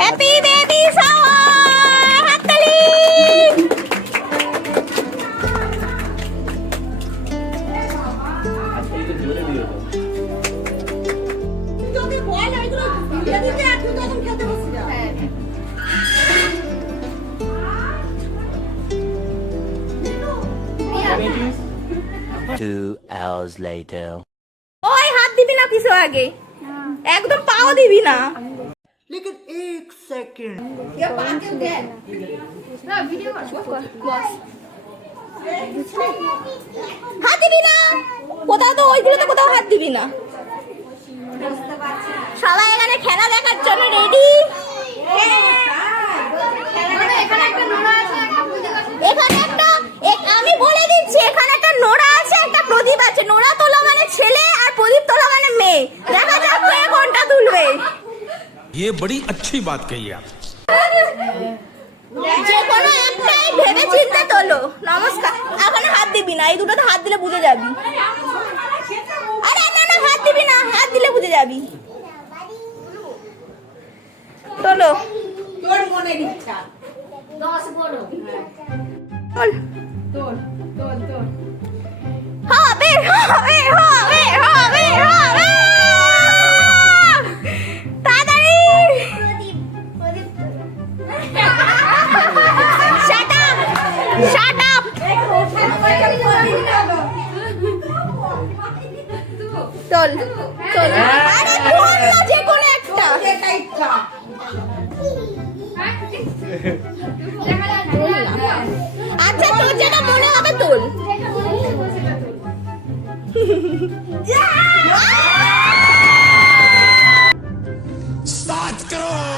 Happy baby shower, হাততালি। Two hours later. ওই হাত দিবি না কিছু আগে, একদম পাও দিবি না। लेकिन एक सेकंड হাত দিবি না কোথাও, তো ওইগুলোতে কোথাও হাত দিবি না। সবাই এখানে খেলা দেখার জন্য রেডি। এখানে একটা আমি বলে দিচ্ছি, এখানে একটা নোরা আছে, একটা প্রদীপ আছে। নোরা তোলা মানে ছেলে আর প্রদীপ তোলা মানে মেয়ে। দেখা যাক কে কোনটা তুলবে। ये बड़ी अच्छी बात कही आप। যে কোনো একটাই ভেবে চিন্তে তোলো। নমস্কার। এখানে হাত দিবি না, এই দুটোতে হাত দিলে বুঝে যাবি। আরে না না, হাত দিবি না, হাত দিলে বুঝে যাবি। তোলো, তোর মনের ইচ্ছা 10 বড় তোল। তোর তোর তোর হবে হবে হবে হবে হবে, তাড়াতাড়ি। Shut up, shut up. তোল তোল, আরে তোল না, যে কোনো একটা। যেটা ইচ্ছা আচ্ছা, তোর যেটা মনে হবে তোল। सात करोड़